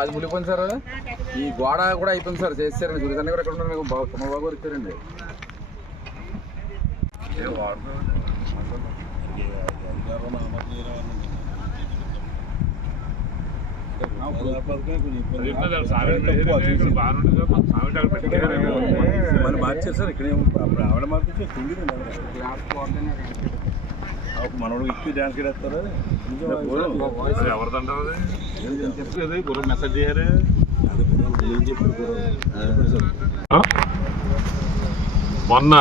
అది మునిపోయింది సార్. ఈ గోడ కూడా అయిపోయింది సార్, చేస్తారండి. సూర్యదాన్ని కూడా ఎక్కడ ఉన్నారు, బాబు కుమ్మబాబు గారు ఇచ్చారండి. మనం మార్చారు సార్. ఇక్కడ ఆవిడ మార్పించి మనోడు ఇచ్చి డ్యాన్స్ వేస్తారు. ఎవరిదంటారు మెసేజ్ చేయరు. మొన్న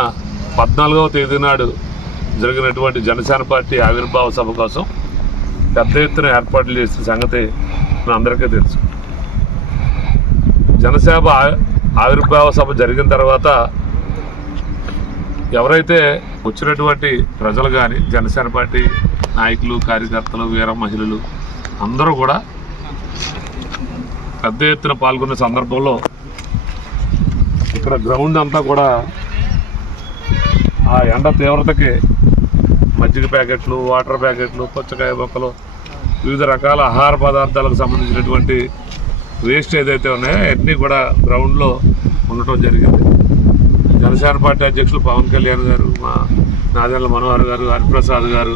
14వ తేదీ నాడు జరిగినటువంటి జనసేన పార్టీ ఆవిర్భావ సభ కోసం పెద్ద ఎత్తున ఏర్పాట్లు చేసిన సంగతి అందరికీ తెలుసు. జనసేన ఆవిర్భావ సభ జరిగిన తర్వాత ఎవరైతే వచ్చినటువంటి ప్రజలు కానీ, జనసేన పార్టీ నాయకులు, కార్యకర్తలు, వీర మహిళలు అందరూ కూడా పెద్ద ఎత్తున పాల్గొన్న సందర్భంలో ఇక్కడ గ్రౌండ్ అంతా కూడా ఆ ఎండ తీవ్రతకి మజ్జిగ ప్యాకెట్లు, వాటర్ ప్యాకెట్లు, పుచ్చకాయ బొక్కలు, వివిధ రకాల ఆహార పదార్థాలకు సంబంధించినటువంటి వేస్ట్ ఏదైతే ఉన్నాయో అన్నీ కూడా గ్రౌండ్లో ఉండటం జరిగింది. జనసేన పార్టీ అధ్యక్షులు పవన్ కళ్యాణ్ గారు, మా నాదెండ్ల మనోహర్ గారు, హరిప్రసాద్ గారు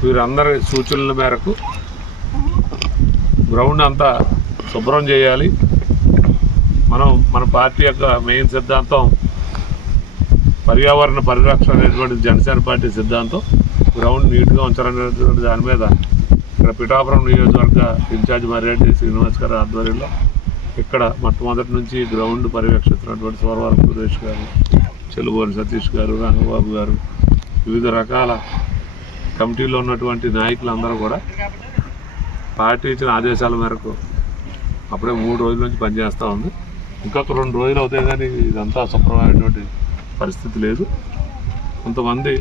వీరందరి సూచనల మేరకు గ్రౌండ్ అంతా శుభ్రం చేయాలి. మన పార్టీ యొక్క మెయిన్ సిద్ధాంతం పర్యావరణ పరిరక్షణ అనేటువంటి జనసేన పార్టీ సిద్ధాంతం. గ్రౌండ్ నీట్గా ఉంచాలనేటువంటి దాని మీద ఇక్కడ పిఠాపురం నియోజకవర్గ ఇన్ఛార్జ్ మర్రెడ్డి శ్రీనివాస్ గారి ఆధ్వర్యంలో ఇక్కడ మొట్టమొదటి నుంచి గ్రౌండ్ పర్యవేక్షిస్తున్నటువంటి సోరవరం సురేష్ గారు, చెలుబోని సతీష్ గారు, రంగబాబు గారు, వివిధ రకాల కమిటీలో ఉన్నటువంటి నాయకులందరూ కూడా పార్టీ ఇచ్చిన ఆదేశాల మేరకు అప్పుడే 3 రోజుల నుంచి పనిచేస్తూ ఉంది. ఇంకొక 2 రోజులు అవుతాయి కానీ ఇదంతా శుభ్రమైనటువంటి పరిస్థితి లేదు. కొంతమంది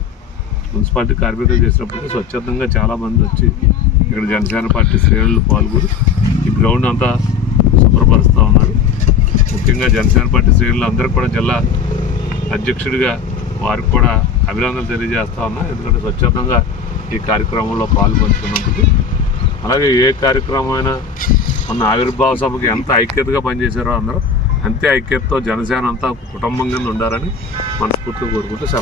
మున్సిపాలిటీ కార్మికులు చేసినప్పటికీ స్వచ్ఛందంగా చాలామంది వచ్చి ఇక్కడ జనసేన పార్టీ శ్రేణులు పాల్గొని ఈ గ్రౌండ్ అంతా శుభ్రపరుస్తూ ఉన్నారు. ముఖ్యంగా జనసేన పార్టీ శ్రేణులు అందరూ కూడా జిల్లా అధ్యక్షుడిగా వారికి కూడా అభినందనలు తెలియజేస్తూ ఉన్నారు. ఎందుకంటే స్వచ్ఛందంగా ఈ కార్యక్రమంలో పాల్పంచుకున్నందుకు. అలాగే ఏ కార్యక్రమం అయినా మన ఆవిర్భావ సభకి ఎంత ఐక్యతగా పనిచేశారో అందరూ అంతే ఐక్యతతో జనసేన అంతా కుటుంబం కింద ఉండాలని మనస్ఫూర్తిగా కోరుకుంటూ సెలవు.